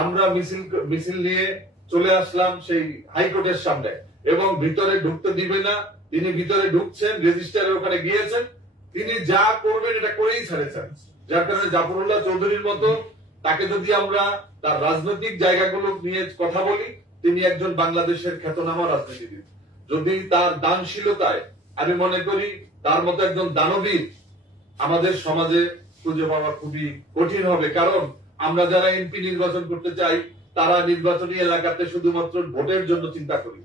আমরা মিছিল মিছিল নিয়ে চলে আসলাম সেই হাইকোর্টের সামনে, এবং ভিতরে ঢুকতে দিবে না। তিনি ভিতরে ঢুকছেন, রেজিস্ট্রারের ওখানে গিয়েছেন, তিনি যা করবেন এটা করেই ছাড়েছেন। যার কারণে জাফরুল্লাহ চৌধুরীর মতো তাকে যদি আমরা তার রাজনৈতিক জায়গাগুলো নিয়ে কথা বলি, তিনি একজন বাংলাদেশের খ্যাতনামা রাজনীতিবিদ। যদি তার দানশীলতায় আমি মনে করি তার মতো একজন দানবীর আমাদের সমাজে খুঁজে পাওয়া খুবই কঠিন হবে। কারণ আমরা যারা এমপি নির্বাচন করতে চাই তারা নির্বাচনী এলাকাতে শুধুমাত্র ভোটের জন্য চিন্তা করি,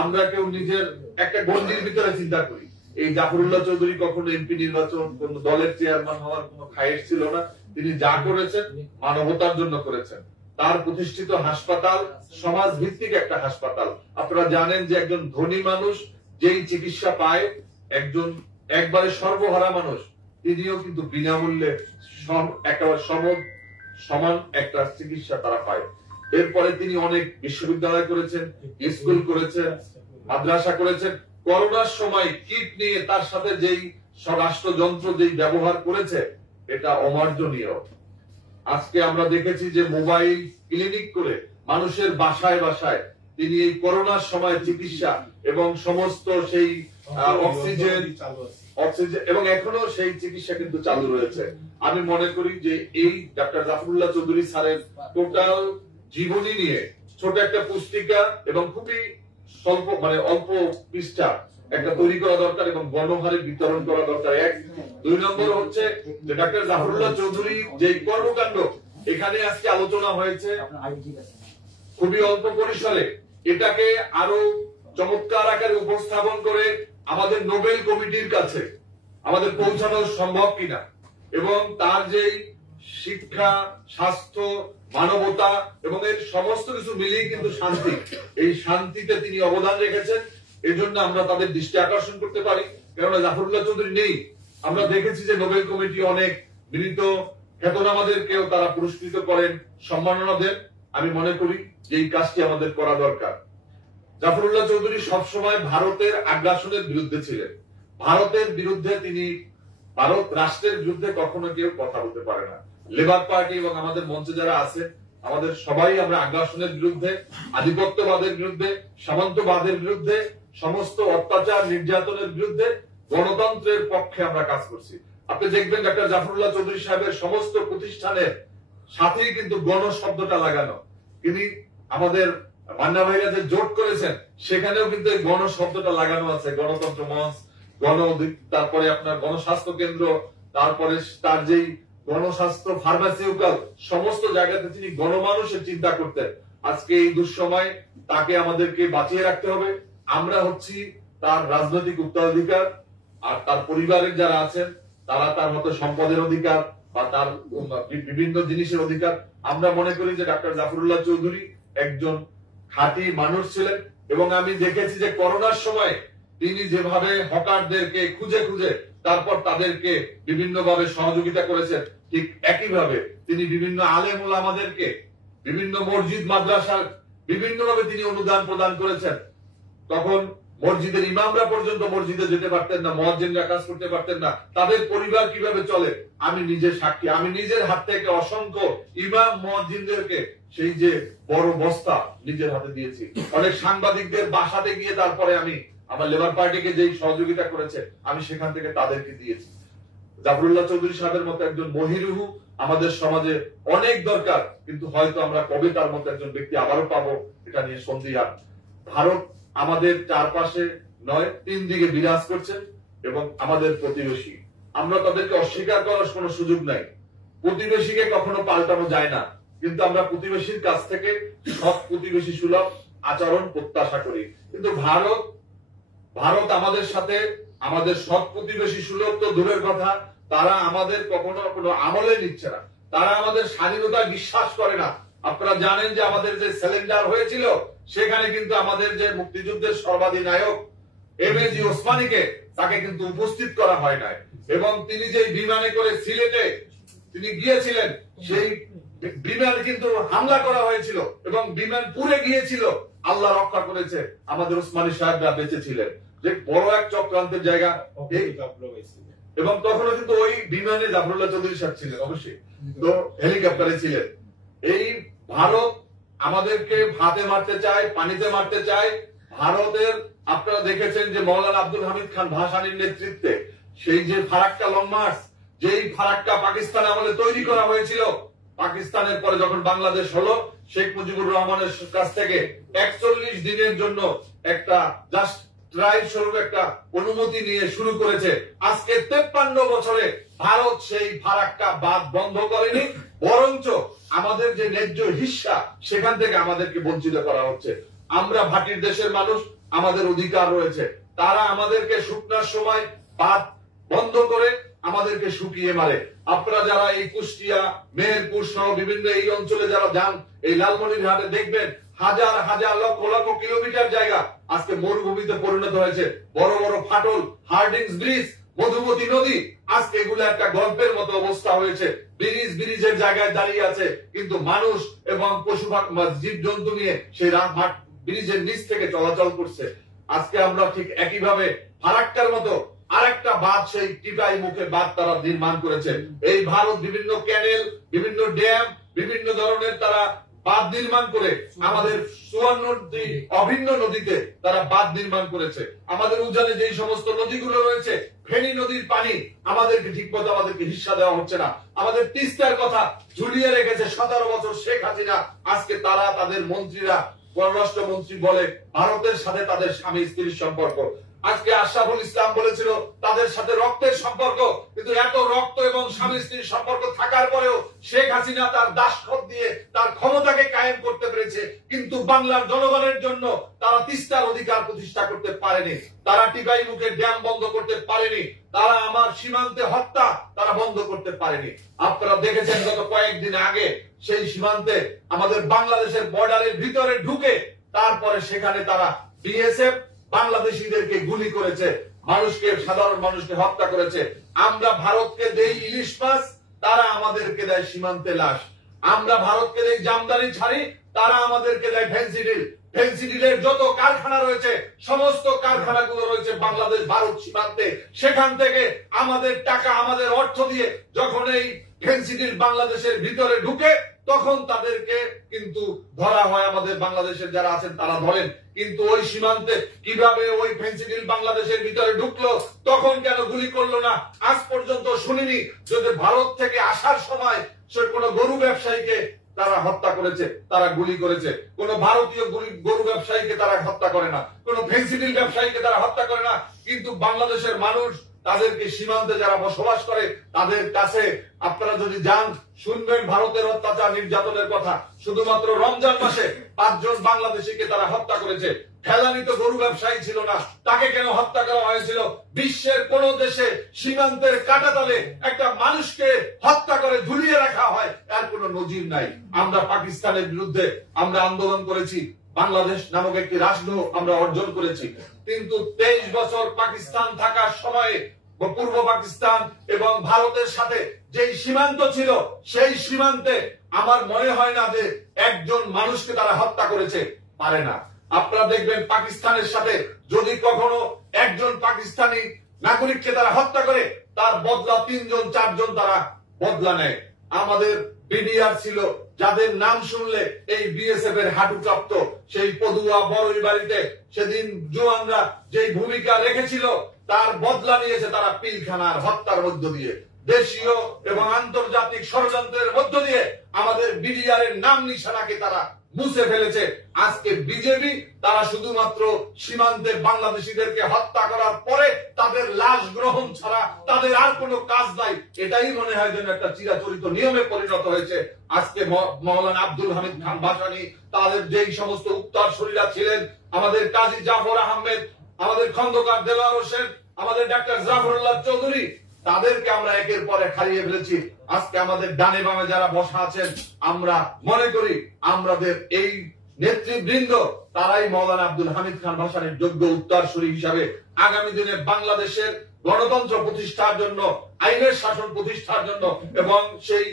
আমরা কেউ নিজের একটা গণ্ডির ভিতরে চিন্তা করি। এই জাফরুল্লাহ চৌধুরী কখনো এমপি নির্বাচন কোন দলের চেয়ারম্যান হওয়ার কোন খায়েশ ছিল না। তিনি যা করেছেন মানবতার জন্য করেছেন। তার প্রতিষ্ঠিত হাসপাতাল সমাজ ভিত্তিক একটা হাসপাতাল। আপনারা জানেন যে একজন ধনী মানুষ যেই চিকিৎসা পায়, একজন একবারে সর্বহারা মানুষ তিনিও কিন্তু বিনামূল্যে একেবারে সমান একটা চিকিৎসা তারা পায়। এরপরে তিনি অনেক বিশ্ববিদ্যালয় করেছেন, স্কুল করেছেন, মাদ্রাসা করেছেন। করোনার সময় কিট নিয়ে তার সাথে যেই স্বরাষ্ট্রযন্ত্র যেই ব্যবহার করেছে এটা অমার্জনীয়। আজকে আমরা দেখেছি যে মোবাইল ক্লিনিক করে মানুষের বাসায় বাসায় তিনি এই করোনার সময় চিকিৎসা এবং সমস্ত সেই অক্সিজেন এবং এখনো সেই চিকিৎসা কিন্তু চালু রয়েছে। আমি মনে করি যে এই ডাক্তার জাফরুল্লাহ চৌধুরী স্যারের টোটাল জীবনী নিয়ে ছোট একটা পুস্তিকা এবং খুবই স্বল্প অল্প পৃষ্ঠা একটা তৈরি করা দরকার এবং গণহারে বিতরণ করা দরকার। এক, দুই নম্বর হচ্ছে যে ডাক্তার জাফরুল্লাহ চৌধুরী যে কর্মকাণ্ড এখানে আজকে আলোচনা হয়েছে খুবই অল্প পরিসরে, এটাকে আরো চমৎকার আকারে উপস্থাপন করে আমাদের নোবেল কমিটির কাছে আমাদের পৌঁছানো সম্ভব কিনা, এবং তার যে শিক্ষা, স্বাস্থ্য, মানবতা এবং এর সমস্ত কিছু মিলিয়ে কিন্তু শান্তি, এই শান্তিতে তিনি অবদান রেখেছেন। এই জন্য আমরা তাদের দৃষ্টি আকর্ষণ করতে পারি। কেননা জাফরুল্লাহ চৌধুরী নেই, আমরা দেখেছি যে নোবেল কমিটি অনেক বিনীত খ্যাতনামাদেরকেও তারা পুরস্কৃত করেন, সম্মাননা দেন। আমি মনে করি যে এই কাজটি আমাদের করা দরকার। জাফরুল্লাহ চৌধুরী সবসময় ভারতের আগ্রাসনের বিরুদ্ধে ছিলেন। ভারতের বিরুদ্ধে তিনি, ভারত রাষ্ট্রের বিরুদ্ধে কখনো কেউ কথা বলতে পারে না। লেবার পার্টি এবং আমাদের মঞ্চে যারা আছে আমাদের সবাই আমরা আগ্রাসনের বিরুদ্ধে, আধিপত্যবাদের বিরুদ্ধে, সামন্তবাদের বিরুদ্ধে, সমস্ত অত্যাচার নির্যাতনের বিরুদ্ধে, গণতন্ত্রের পক্ষে আমরা কাজ করছি। আপনি দেখবেন ডাক্তার জাফরুল্লাহ চৌধুরী সাহেবের সমস্ত প্রতিষ্ঠানের সাথেই কিন্তু গণ শব্দটা লাগানো। তিনি আমাদের মান্না ভাইরা যে জোট করেছেন সেখানেও কিন্তু এই গণ শব্দটা লাগানো আছে। গণতন্ত্র মঞ্চ, তারপরে আপনার গণস্বাস্থ্য কেন্দ্র, তারপরে তার যেই গণস্বাস্থ্য ফার্মাসিউটিক্যাল, সমস্ত জায়গাতে তিনি গণমানুষের চিন্তা করতেন। আজকে এই দুঃসময় তাকে আমাদেরকে বাঁচিয়ে রাখতে হবে। আমরা হচ্ছি তার রাজনৈতিক উত্তরাধিকার, আর তার পরিবারের যারা আছেন তারা তার মতো সম্পদের অধিকার বা তার বিভিন্ন জিনিসের অধিকার। আমরা মনে করি যে ডাক্তার জাফরুল্লাহ চৌধুরী একজন খাঁটি মানুষ ছিলেন, এবং আমি দেখেছি যে করোনার সময় তিনি যেভাবে হকারদেরকে খুঁজে খুঁজে তারপর তাদেরকে বিভিন্ন ভাবে সহযোগিতা করেছেন, ঠিক একইভাবে তিনি বিভিন্ন আলেম ওলামাদেরকে বিভিন্ন মসজিদ মাদ্রাসা বিভিন্ন ভাবে তিনি অনুদান প্রদান করেছেন। তখন মসজিদের ইমামরা পর্যন্ত মসজিদে যেতে পারতেন না, মুয়াজ্জিনরা কাজ করতে পারতেন না, তাদের পরিবার কিভাবে চলে আমি নিজে সাক্ষী। আমি নিজের হাত থেকে অসংখ্য ইমাম মুয়াজ্জিনদেরকে সেই যে বড় বস্তা নিজের হাতে দিয়েছি। অনেক সাংবাদিকদের বাসাতে গিয়ে তারপরে আমি আমার লেবার পার্টিকে যেই সহযোগিতা করেছে আমি সেখান থেকে তাদেরকে দিয়েছি। জাফরুল্লাহ চৌধুরী সাহেবের মতো একজন মহিরুহু আমাদের সমাজে অনেক দরকার, কিন্তু হয়তো আমরা কবে তার মতো একজন ব্যক্তি আবারও পাবো এটা নিয়ে সন্দিহান। ভারত আমাদের চারপাশে নয়, তিন দিকে বিরাজ করছে এবং আমাদের প্রতিবেশী, আমরা তাদেরকে অস্বীকার করার কোনো সুযোগ নাই। প্রতিবেশীকে কখনো পাল্টানো যায় না, কিন্তু আমরা প্রতিবেশীর কাছ থেকে সৎ প্রতিবেশী সুলভ আচরণ প্রত্যাশা করি। কিন্তু ভারত আমাদের সাথে আমাদের সৎ প্রতিবেশী সুলভ তো দূরের কথা, তারা আমাদের কখনো কোনো আমলে নিচ্ছে না। তারা আমাদের স্বাধীনতা বিশ্বাস করে না। আপনারা জানেন যে আমাদের যে সিলিন্ডার হয়েছিল সেখানে কিন্তু আমাদের যে মুক্তিযুদ্ধের সর্বাধিনায়ক এমএজি ওসমানীকে তাকে কিন্তু উপস্থিত করা হয় নাই, এবং তিনি যে বিমানে করে সিলেটে তিনি গিয়েছিলেন সেই বিমান কিন্তু হামলা করা হয়েছিল এবং বিমান পুড়ে গিয়েছিল। আল্লাহ রক্ষা করেছে, আমাদের ওসমানী সাহেবরা বেঁচে ছিলেন। যে বড় এক চক্রান্তের জায়গা, এবং তখনও কিন্তু ওই বিমানে জাফরুল্লাহ চৌধুরী সাহেব ছিলেন, অবশ্যই তো হেলিকপ্টারে ছিলেন। এই ভারত আমাদেরকে ভাতে মারতে চায়, পানিতে মারতে চায়। ভারতের আপনারা দেখেছেন যে মৌলানা আব্দুল হামিদ খান ভাসানীর নেতৃত্বে সেই যে ফারাক্কা লং মার্চ, যেই ফারাক্কা পাকিস্তান আমলে তৈরি করা হয়েছিল, পাকিস্তানের পরে যখন বাংলাদেশ হলো, শেখ মুজিবুর রহমানের কাছ থেকে 41 দিনের জন্য একটা জাস্ট ট্রায়াল স্বরূপ একটা অনুমতি নিয়ে শুরু করেছে। আজকে 53 বছরে ভারত সেই ফারাক্কা বাঁধ বন্ধ করেনি, বরঞ্চ আমাদের যে ন্যায্য হিস্সা সেখান থেকে আমাদেরকে বঞ্চিত করা হচ্ছে। আমরা ভাটির দেশের মানুষ, আমাদের অধিকার রয়েছে। তারা আমাদেরকে শুকনার সময় বাঁধ বন্ধ করে আমাদেরকে শুকিয়ে মারে। আপনারা যারা এই কুষ্টিয়া, মেহেরপুর সহ বিভিন্ন এই অঞ্চলে যারা যান, এই লালমনিরহাটে দেখবেন হাজার হাজার লক্ষ লক্ষ কিলোমিটার জায়গা আজকে মরুভূমিতে পরিণত হয়েছে। বড় বড় ফাটল, হার্ডিংস ব্রিজ, মধুমতি নদী, আজকে এগুলো একটা গল্পের মতো অবস্থা হয়েছে। ব্রিজের জায়গায় দাঁড়িয়ে আছে, কিন্তু মানুষ এবং পশু জীব জন্তু নিয়ে সেই ব্রিজের নিচ থেকে চলাচল করছে। আজকে আমরা ঠিক একইভাবে ফারাক্কার মতো আরেকটা বাঁধ, সেই টিপাই মুখে বাঁধ তারা নির্মাণ করেছে। এই ভারত বিভিন্ন ক্যানেল, বিভিন্ন ড্যাম, বিভিন্ন ধরনের তারা বাঁধ নির্মাণ করে আমাদের সুবর্ণ নদী, অভিন্ন নদীতে তারা বাঁধ নির্মাণ করেছে। আমাদের উজানে যেই সমস্ত নদীগুলো রয়েছে, ফেনী নদীর পানি আমাদেরকে ঠিক মতো আমাদেরকে হিস্সা দেওয়া হচ্ছে না। আমাদের তিস্তার কথা ঝুলিয়ে রেখেছে 17 বছর শেখ হাসিনা। আজকে তারা, তাদের মন্ত্রীরা, পররাষ্ট্রমন্ত্রী বলে ভারতের সাথে তাদের স্বামী স্ত্রীর সম্পর্ক। আজকে আশরাফুল ইসলাম বলেছিল তাদের সাথে রক্তের সম্পর্ক, কিন্তু এত রক্ত এবং স্বামী স্ত্রীর সম্পর্ক থাকার পরেও শেখ হাসিনা তার দাসখত দিয়ে তার ক্ষমতাকে কায়েম করতে পেরেছে। কিন্তু বাংলার জনগণের জন্য তারা তিস্তার অধিকার প্রতিষ্ঠা করতে পারেনি, তারা টিপাই মুখে ড্যাম বন্ধ করতে পারেনি, তারা আমার সীমান্তে হত্যা তারা বন্ধ করতে পারেনি। আপনারা দেখেছেন গত কয়েকদিন আগে সেই সীমান্তে আমাদের বাংলাদেশের বর্ডারের ভিতরে ঢুকে তারপরে সেখানে তারা বিএসএফ বাংলাদেশিদেরকে গুলি করেছে, মানুষকে, সাধারণ মানুষকে হত্যা করেছে। আমরা ভারতকে দেই ইলিশ মাছ, তারা আমাদেরকে দেয় সীমান্তে লাশ। আমরা ভারতকে দেই জামদানি ছাড়ি, তারা আমাদেরকে দেয় ফেন্সিডিল। ফেন্সিডিলের যত কারখানা রয়েছে, সমস্ত কারখানাগুলো রয়েছে বাংলাদেশ ভারত সীমান্তে। সেখান থেকে আমাদের টাকা, আমাদের অর্থ দিয়ে যখন এই ফেন্সিডিল বাংলাদেশের ভিতরে ঢুকে, তখন তাদেরকে কিন্তু ধরা হয়। আমাদের বাংলাদেশের যারা আছেন তারা ধরেন, কিন্তু ওই সীমান্তে কিভাবে ওই ফেন্সিডিল বাংলাদেশের ভিতরে ঢুকলো, তখন কেন গুলি করলো না? আজ পর্যন্ত শুনিনি যদি ভারত থেকে আসার সময় সে কোনো গরু ব্যবসায়ীকে তারা হত্যা করেছে, তারা গুলি করেছে। কোন ভারতীয় গরু ব্যবসায়ীকে তারা হত্যা করে না, কোন ফেন্সিডিল ব্যবসায়ীকে তারা হত্যা করে না। কিন্তু বাংলাদেশের মানুষ, তাদেরকে সীমান্তে যারা বসবাস করে, তাদের কাছে আপনারা যদি যান, শুনবেন ভারতের অত্যাচার নির্যাতনের কথা। শুধুমাত্র রমজান মাসে 5 জন বাংলাদেশিকে তারা হত্যা করেছে। ফেলানি তো গরু ব্যবসায়ী ছিল না, তাকে কেন হত্যা করা হয়েছিল? বিশ্বের কোন দেশে সীমান্তের কাঁটাতালে একটা মানুষকে হত্যা করে ঝুলিয়ে রাখা হয়, এর কোন নজির নাই। আমরা পাকিস্তানের বিরুদ্ধে আমরা আন্দোলন করেছি, বাংলাদেশ নামক একটি রাষ্ট্র আমরা অর্জন করেছি। কিন্তু 23 বছর পাকিস্তান থাকার সময়ে পূর্ব পাকিস্তান এবং ভারতের সাথে যেই সীমান্ত ছিল, সেই সীমান্তে আমার মনে হয় না যে একজন মানুষকে তারা হত্যা করেছে, পারে না। আপনারা দেখবেন পাকিস্তানের সাথে যদি কখনো একজন পাকিস্তানি নাগরিককে তারা হত্যা করে, তার বদলা 3 জন 4 জন তারা বদলা নেয়। আমাদের বিডিআর ছিল, যাদের নাম শুনলে এই বিএসএফ এর হাঁটু কাঁপতো। সেই পদুয়া বড়ই বাড়িতে সেদিন জওয়ানরা যেই ভূমিকা রেখেছিল, তার বদলা নিয়েছে তারা পিলখানার হত্যার মধ্য দিয়ে। দেশীয় এবং আন্তর্জাতিক ষড়যন্ত্রের মধ্য দিয়ে আমাদের বিডিআর এর নাম নিশানাকে তারা মুছে ফেলেছে। আজকে বিজেপি তারা শুধুমাত্র সীমান্তে বাংলাদেশিদেরকে হত্যা করার পরে তাদের লাশ গ্রহণ ছাড়া তাদের আর কোনো কাজ নাই। এটাই মনে হয় যেন একটা চিরাচরিত নিয়মে পরিণত হয়েছে। আজকে মৌলানা আব্দুল হামিদ খান ভাসানী, তাদের যেই সমস্ত উত্তরসূরিরা ছিলেন, আমাদের কাজী জাফর আহমেদ, আমাদের খন্দকার দেলোয়ার হোসেন, আমাদের ডাক্তার জাফরুল্লাহ চৌধুরী, তাদেরকে আমরা একের পর এক হারিয়ে ফেলেছি। আজকে আমাদের ডানে বামে যারা বসা আছেন, আমরা মনে করি আমাদের এই নেতৃবৃন্দ তারাই মৌলানা আব্দুল হামিদ খান ভাসানীর যোগ্য উত্তরসূরি হিসাবে আগামী দিনে বাংলাদেশের গণতন্ত্র প্রতিষ্ঠার জন্য, আইনের শাসন প্রতিষ্ঠার জন্য এবং সেই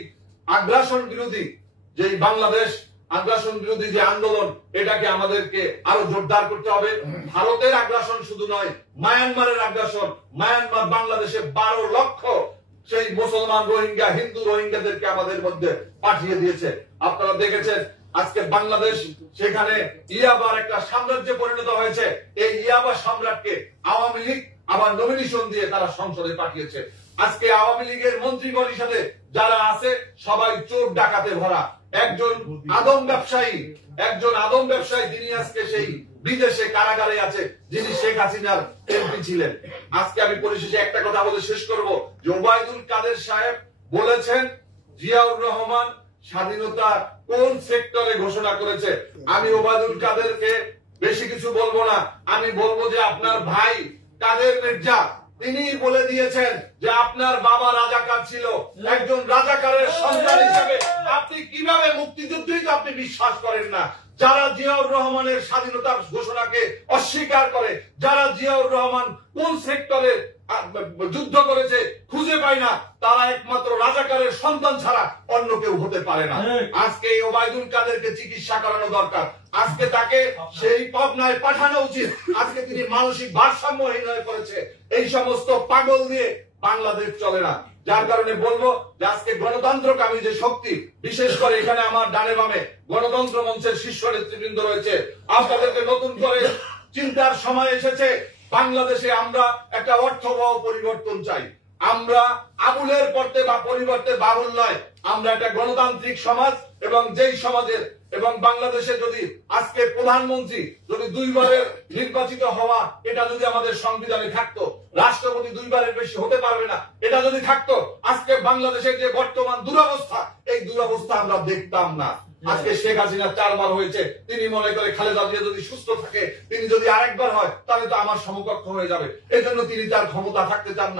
আগ্রাসন বিরোধী যেই বাংলাদেশ আগ্রাসন বিরোধী যে আন্দোলন, এটাকে আমাদেরকে আরো জোরদার করতে হবে। ভারতের আগ্রাসন শুধু নয়, মায়ানমারের আগ্রাসন। মায়ানমার বাংলাদেশে 12 লক্ষ সেই মুসলমান রোহিঙ্গা, হিন্দু রোহিঙ্গাদেরকে আমাদের মধ্যে পাঠিয়ে দিয়েছে। আপনারা দেখেছেন আজকে বাংলাদেশ সেখানে ইয়াবার একটা সাম্রাজ্যে পরিণত হয়েছে। এই ইয়াবা সম্রাটকে আওয়ামী লীগ আবার নমিনেশন দিয়ে তারা সংসদে পাঠিয়েছে। আজকে আওয়ামী লীগের মন্ত্রী পরিষদে যারা আছে সবাই চোর ডাকাতে ভরা। একজন আদম ব্যবসায়ী তিনি আজকে সেই বিদেশে কারাগারে আছে, যিনি শেখ হাসিনার এমপি ছিলেন। আজকে আমি পরিশেষে একটা কথা বলে শেষ করব যে ওবায়দুল কাদের সাহেব বলেছেন জিয়াউর রহমান স্বাধীনতা কোন সেক্টরে ঘোষণা করেছে। আমি ওবায়দুল কাদেরকে বেশি কিছু বলবো না, আমি বলবো যে আপনার ভাই কাদের মির্জা তিনি বলে দিয়েছেন যে আপনার বাবা রাজাকার ছিল। একজন রাজাকারের সন্তান হিসেবে আপনি কিভাবে মুক্তিযুদ্ধই তো আপনি বিশ্বাস করেন না। যারা জিয়াউর রহমানের স্বাধীনতার ঘোষণাকে অস্বীকার করে, যারা জিয়াউর রহমান কোন সেক্টরে যুদ্ধ করেছে খুঁজে পায় না, তারা একমাত্র রাজাকারের সন্তান ছাড়া অন্য কেউ হতে পারে না। আজকে এই ওবায়দুল কাদেরকে চিকিৎসা করানো দরকার। আজকে তাকে সেই পাবনায় পাঠানো উচিত। আজকে তিনি মানসিক ভারসাম্যহীন হয়ে পড়েছে। এই সমস্ত পাগল দিয়ে বাংলাদেশ চলে না। যার কারণে বলবো যে আজকে গণতন্ত্রকামী যে শক্তি, বিশেষ করে এখানে আমার ডানে বামে গণতন্ত্র মঞ্চের শীর্ষ নেতৃবৃন্দ রয়েছে, আপনাদেরকে নতুন করে চিন্তার সময় এসেছে। বাংলাদেশে আমরা একটা অর্থবহ পরিবর্তন চাই। আমরা আবুলের পরিবর্তে বাবুল নয়, আমরা একটা গণতান্ত্রিক সমাজ, এবং যেই সমাজের এবং বাংলাদেশে যদি আজকে প্রধানমন্ত্রী যদি 2 বারের নির্বাচিত হওয়া, এটা যদি আমাদের সংবিধানে থাকতো, রাষ্ট্রপতি 2 বারের বেশি হতে পারবে না, এটা যদি থাকতো, আজকে বাংলাদেশের যে বর্তমান দুরবস্থা, এই দুরবস্থা আমরা দেখতাম না। আজকে শেখ হাসিনা 4 বার হয়েছে, তিনি মনে করে খালেদা জিয়া যদি সুস্থ থাকে, তিনি যদি আরেকবার হয়, তাহলে তো আমার সমকক্ষ হয়ে যাবে। এই জন্য তিনি তার ক্ষমতা ছাড়তে চান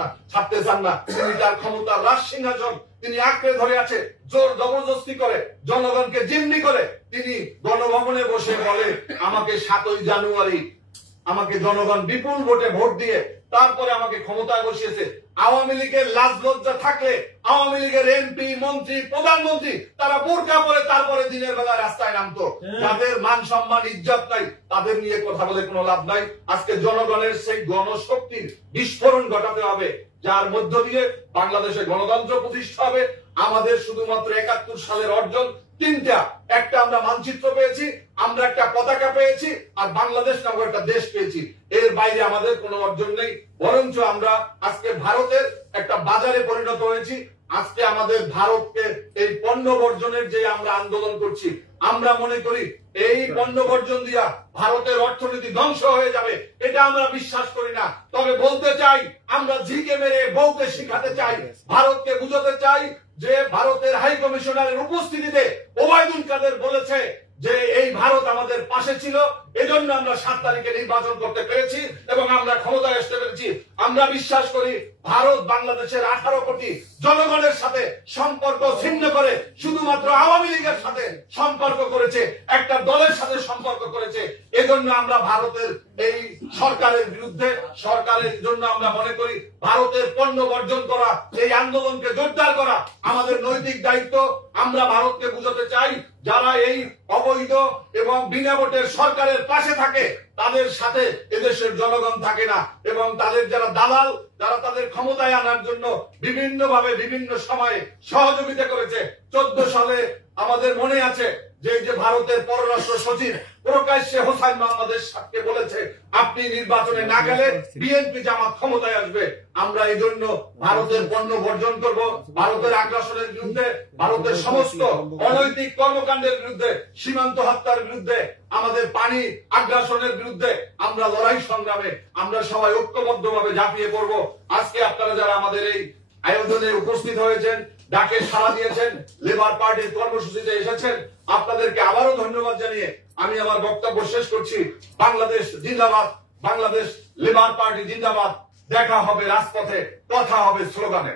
না। তিনি তার ক্ষমতার রাজ সিংহাসন তিনি আঁকড়ে ধরে আছে, জোর জবরদস্তি করে, জনগণকে জিম্মি করে। তিনি গণভবনে বসে বলে আমাকে 7ই জানুয়ারি আমাকে জনগণ বিপুল ভোটে ভোট দিয়ে তারপরে আমাকে ক্ষমতায় বসিয়েছে। আওয়ামী লীগের লাজ লজ্জা থাকলে আওয়ামী লীগের এমপি, মন্ত্রী, প্রধানমন্ত্রী তারা বোরকা পরে তারপরে দিনের বেলা রাস্তায় নামতো। যাদের মান সম্মান ইজ্জত নাই, তাদের নিয়ে কথা বলে কোনো লাভ নাই। আজকে জনগণের সেই গণশক্তির বিস্ফোরণ ঘটাতে হবে, যার মধ্য দিয়ে বাংলাদেশে গণতন্ত্র প্রতিষ্ঠা হবে। আমাদের শুধুমাত্র 71 সালের অর্জন 3টা। একটা আমরা মানচিত্র পেয়েছি, আমরা একটা পতাকা পেয়েছি, আর বাংলাদেশ নামক একটা দেশ পেয়েছি। এর বাইরে আমাদের কোনো অর্জন নেই। বরঞ্চ আমরা আজকে ভারতের একটা বাজারে পরিণত হয়েছি। আজকে আমাদের ভারতকে এই পণ্য বর্জনের যে আমরা আন্দোলন করছি, আমরা মনে করি এই পণ্য বর্জন দিয়া ভারতের অর্থনীতি ধ্বংস হয়ে যাবে, এটা আমরা বিশ্বাস করি না। তবে বলতে চাই, আমরা ঝিকে মেরে বউকে শিখাতে চাই, ভারতকে বুঝাতে চাই যে ভারতের হাই কমিশনারের উপস্থিতিতে ওবায়দুল কাদের বলেছে যে এই ভারত আমাদের পাশে ছিল, এজন্য আমরা 7 তারিখে নির্বাচন করতে পেরেছি এবং আমরা ক্ষমতায় আসতে পেরেছি। আমরা বিশ্বাস করি ভারত বাংলাদেশের 18 কোটি জনগণের সাথে সম্পর্ক ছিন্ন করে শুধুমাত্র আওয়ামী লীগের সাথে সম্পর্ক করেছে, একটা দলের সাথে সম্পর্ক করেছে। এজন্য আমরা ভারতের এই সরকারের বিরুদ্ধে, সরকারের জন্য আমরা মনে করি ভারতের পণ্য বর্জন করা, এই আন্দোলনকে জোরদার করা আমাদের নৈতিক দায়িত্ব। আমরা ভারতকে বুঝাতে চাই যারা এই অবৈধ এবং বিনা ভোটের সরকারের পাশে থাকে, তাদের সাথে এদেশের জনগণ থাকে না, এবং তাদের যারা দালাল, যারা তাদের ক্ষমতায় আনার জন্য বিভিন্ন ভাবে বিভিন্ন সময়ে সহযোগিতা করেছে। 14 সালে আমাদের মনে আছে যে ভারতের পররাষ্ট্র সচিব প্রকাশ্যে হোসাইন বাংলাদেশ সাথে বলেছে আপনি নির্বাচনে না গেলে বিএনপি জামাত ক্ষমতায় আসবে। আমরা এই জন্য ভারতের পণ্য বর্জন করব, ভারতের আগ্রাসনের বিরুদ্ধে, ভারতের সমস্ত অনৈতিক কর্মকাণ্ডের বিরুদ্ধে, সীমান্ত হত্যার বিরুদ্ধে, আমাদের পানি আগ্রাসনের বিরুদ্ধে আমরা লড়াই সংগ্রামে আমরা সবাই ঐক্যবদ্ধভাবে ঝাঁপিয়ে পড়ব। আজকে আপনারা যারা আমাদের এই আয়োজনে উপস্থিত হয়েছেন, ডাকে সাড়া দিয়েছেন, লেবার পার্টির কর্মসূচিতে এসেছেন, আপনাদেরকে আবারও ধন্যবাদ জানিয়ে আমি আমার বক্তব্য শেষ করছি। বাংলাদেশ জিন্দাবাদ, বাংলাদেশ লেবার পার্টি জিন্দাবাদ। দেখা হবে রাজপথে, কথা হবে স্লোগানে।